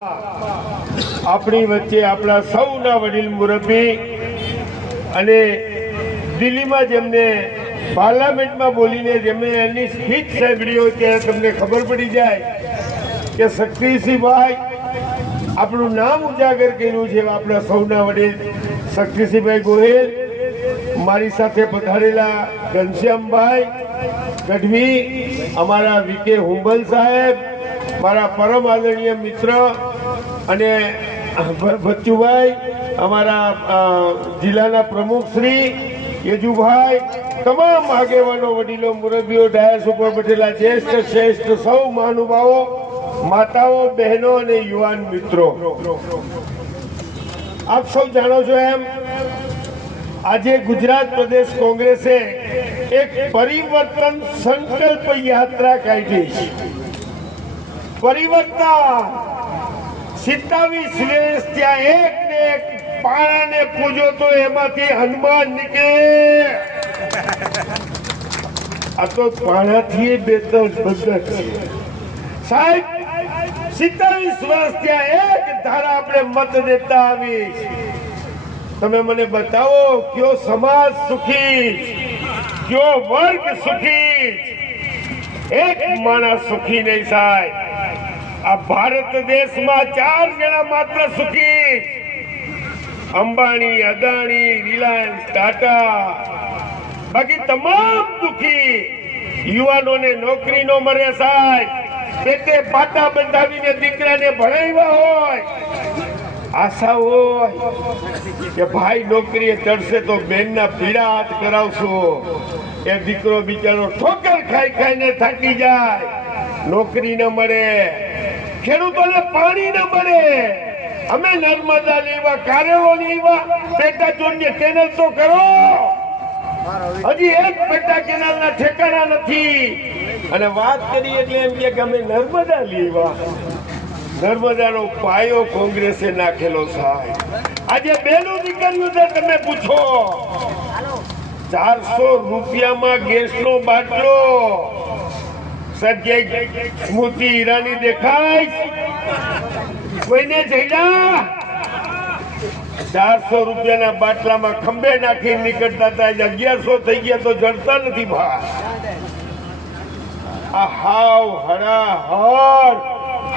આપણી વચ્ચે આપણા સૌના વડીલ મુરબ્બી અને દિલ્હીમાં જેમને પાર્લામેન્ટમાં બોલીને જેમને એની સ્પીચ સાંભળી હોય ત્યારે તમને ખબર પડી જાય કે શક્તિસિંહભાઈ આપણું નામ ઉજાગર કર્યું છે. આપણા સૌના વડીલ શક્તિસિંહભાઈ ગોહિલ, મારી સાથે પધારેલા ઘનશ્યામભાઈ ગઢવી, અમારા વીકે હુંબલ સાહેબ, મારા પરમ આદરણીય મિત્ર અને બચ્ચુભાઈ, અમારા જિલ્લાના પ્રમુખ શ્રી યજુભાઈ, તમામ આગેવાનો, વડીલો, મુરબ્બીઓ, ડાયસ ઉપર બેઠેલા જ્યેષ્ઠ શ્રેષ્ઠ સૌ મહાનુભાવો, માતાઓ, બહેનો અને યુવાન મિત્રો, આપ સૌ જાણો છો એમ આજે ગુજરાત પ્રદેશ કોંગ્રેસે એક પરિવર્તન સંકલ્પ યાત્રા કાઢી છે. પરિવર્તન 27 વર્ષ ત્યાં એક ને એક પાણાને પૂજો તો એમાંથી હનુમાન નીકળે. આ તો પાણાથી બેતર બદલ છે સાહેબ. 27 વર્ષ ત્યાં એક ધારા આપણે મત દેતા આવી. તમે મને બતાવો કયો સમાજ સુખી, કયો વર્ગ સુખી, એક માણસ સુખી નહીં સાહેબ. આ ભારત દેશમાં 4 જણા માત્ર સુખી: અંબાણી, અદાણી, રિલાયન્સ, ટાટા. બાકી તમામ દુખી. યુવાનોને નોકરી ન મળે સાહેબ, પેટે પાટા બંધાવીને દીકરાને ભણાવ્યા હોય, આશા હોય કે ભાઈ નોકરીએ ચડશે તો બેનના પીડા હાથ કરાવશો. એ દીકરો બિચારો ઠોકર ખાઈ ખાઈને થાકી જાય, નોકરી ન મળે, ખેડૂતોને પાણી ન મળે. અમે નર્મદા લેવા, કારેલો લેવા, પેટા ચોરને કેનલ તો કરો. હજી એક પેટા કેનાલના ઠેકાણા નથી. અને વાત કરી એટલે એમ કે અમે નર્મદા લેવા. નર્મદાનો પાયો કોંગ્રેસે નાખેલો સાહેબ. આજે બેનું દીકરીઓ છે, તમે પૂછો 400 રૂપિયામાં ગેસનો બાટલો. સજ્જય સ્મૃતિ ઈરાની દેખાય કોઈને જઈલા 400 રૂપિયાના બાટલામાં ખંભે નાખી નીકળતા હતા. 1100 થઈ ગયા તો જડતા નથી ભાઈ. આ હાવ હરાહર,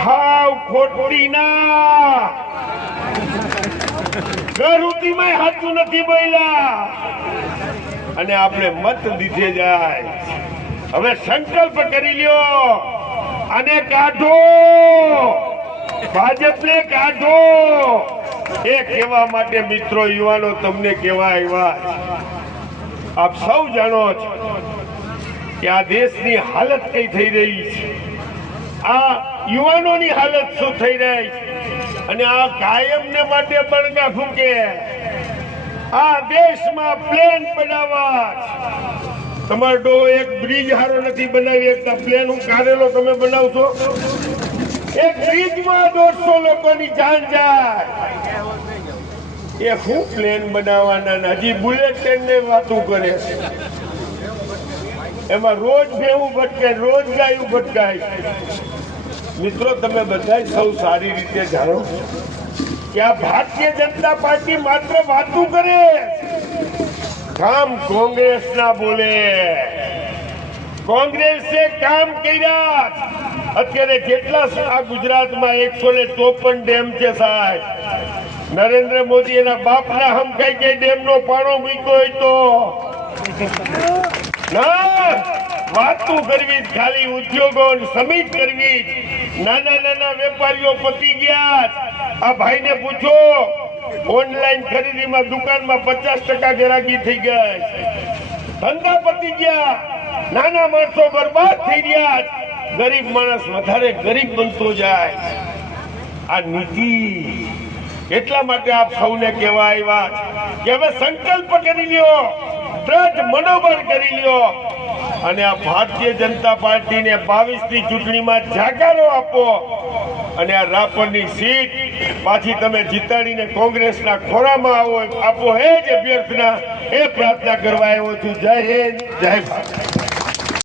હાવ ખોટી ના ગરુતીમાં હાથું નથી બોલ્યા. અને આપણે મત દીધે જાય. હવે સંકલ્પ કરી લ્યો, આને કાઢો, ભાજપને કાઢો. એ કહેવા માટે મિત્રો, યુવાનો, તમને કહેવા આવ્યા. આપ સૌ જાણો છો કે આ દેશની હાલત કઈ થઈ રહી છે, આ યુવાનોની હાલત શું થઈ રહી છે. અને આ કાયમને માટે બણગા ફૂંકે, આ દેશમાં પ્લેન બનાવવા. તમારો ડો એક બ્રિજ હારો નથી બનાવી એકતા, પ્લેન હું કાઢેલો તમે બનાવશો. એક બ્રિજમાં 150 લોકોની જાન જાય. એ શું પ્લેન બનાવવાના? હજી બુલેટ ટ્રેન ને વાતું કરે છે. એમાં રોજ ભેવું ભટકાય, રોજ ગાયું ભટકાય. મિત્રો, તમે બધા સૌ સારી રીતે જાણો કે આ ભારતીય જનતા પાર્ટી માત્ર વાતું કરે, કામ કોંગ્રેસ ના બોલે. કોંગ્રેસે કામ કર્યા. અત્યારે જેટલા આ ગુજરાતમાં 154 ડેમ છે સાહેબ. નરેન્દ્ર મોદી એના બાપના હમખાઈ કે ડેમનો પાણો મૂક્યો હોય તો ના વાતું કરવી, ખાલી ઉદ્યોગો સમિત કરવી. નાના નાના વેપારીઓ પતી ગયા. આ ભાઈને પૂછો, ઓનલાઈન ખરીદીમાં દુકાનમાં 50% ગરાગી થઈ ગઈ. ધંધા પતી ગયા. નાના માણસો બરબાદ થઈ ગયા. ગરીબ માણસ વધારે ગરીબ બનતો જાય. આ નીતિ એટલા માટે આપ સૌને કહેવા આવ્યા કે હવે સંકલ્પ કરી લ્યો, દ્રઢ મનોબળ કરી લ્યો. અને આ ભારતીય જનતા પાર્ટીને 22ની ચૂંટણીમાં જાકારો આપો. અને આ રાપરની સીટ પાછી તમે જીતાડીને કોંગ્રેસના ખોરામાં આપો. એ જ અભ્યર્થના, એ પ્રાર્થના કરવા આવ્યો છું. જય હિન્દ, જય ભારત.